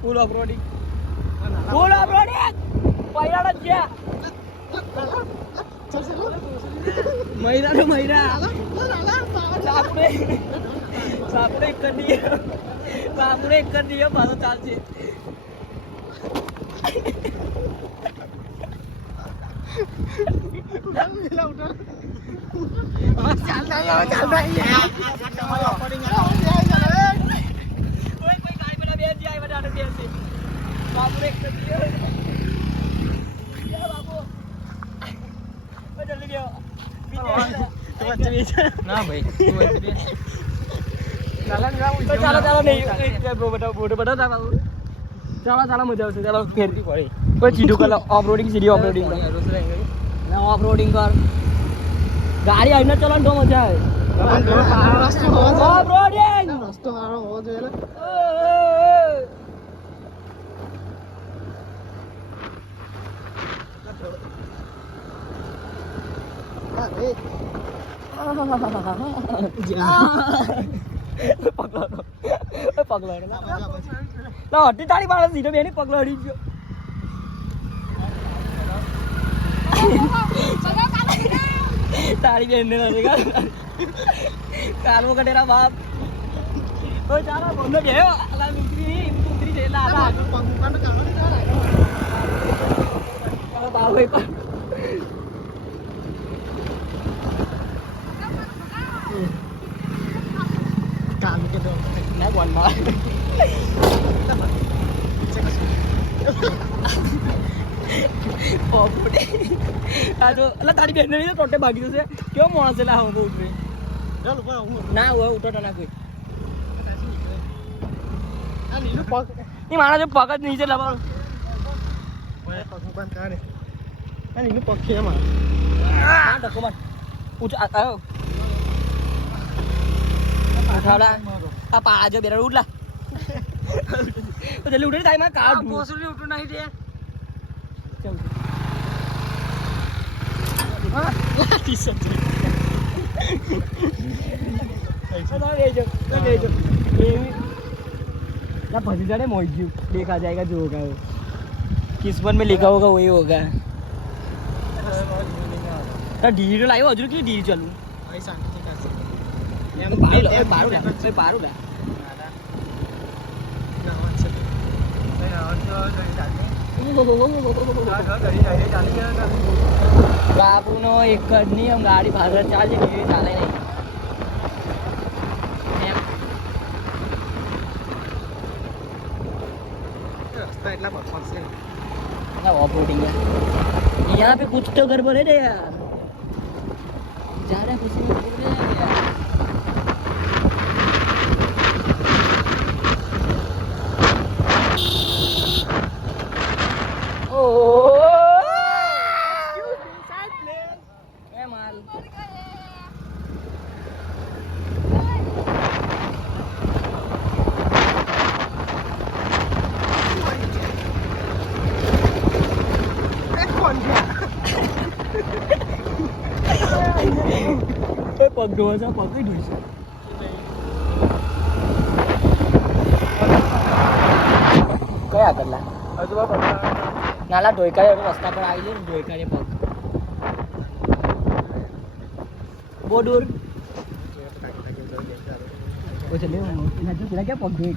ફૂલ off-roading પૈરાડો છે મહિરા સાપડે એક કરી દઈએ પાછો ચાલશે ના ભાઈ ચાલો નહીં ચાલો મજા આવશે ચાલો ફેરતી પડી કોઈ ચીડું કર ઓફરોડિંગ સીધી ઓફરોડિંગ ના ઓફરોડિંગ કર ગાડી આવીને ચલો તો મજા આવે ઓફરોડિંગ રસ્તો સારો હોવો જોઈએ હટી તાળી બાળક દીધો બેની પગલો હડી ગયો તારી બેન ને કાલવો કટેરા બાપ ઓય ચાલો બોલો ગયો અલા મિત્રી છે લા લા બાપ ભાઈ કામ કે દો ના બોલ માર પોપડે આ તો અલા તારી બેન ને ટોટે ભાગી જશે કેવો માણસ છે લા હું ઉતરે ચાલ ઉપર ના હોય ઉઠો ના કોઈ આ નીલું પગ ની મારા જો પગ જ નીચે લાવવાનો ઓય પગ બંધ કરે આ નીલું પગ છે માર આ ધક્કો માર ઉઠ આયો ઉઠાવલા આ પાજો બેરા ઉઠલા તો જલ્દી ઉઠે ટાઈમ આ કાઢ પોસલી ઉઠું નહીં દે હા લાટી છે ऐसा ले जो ये ना फंसी जाने मोइज्यू देखा जाएगा जो होगा वो किस्मत में लिखा होगा वही होगा ना ढीर लायो अजू की ढीर चालू ऐसा नहीं कर सकते हम पारू ना બાપુનો એક જ નિયમ ગાડી ભાગળ ચાલે ધીરે ચાલે નહીં रास्ता इतना परफेक्ट है ना ऑफ रोडिंग है यहाँ पे कुछ तो गड़बड़ है रे यार जा रहा है कुछ में बोल रहे हैं यार પગ ધોવા જા પગ ધોઈ છે કયા કરલા નાલા ઢોઈકા રસ્તા પર આવી જાય ને ઢોઈકા ને પગ બહુ દૂર ઓ ચલે એના જો પેલા ક્યાં પગ ધોઈ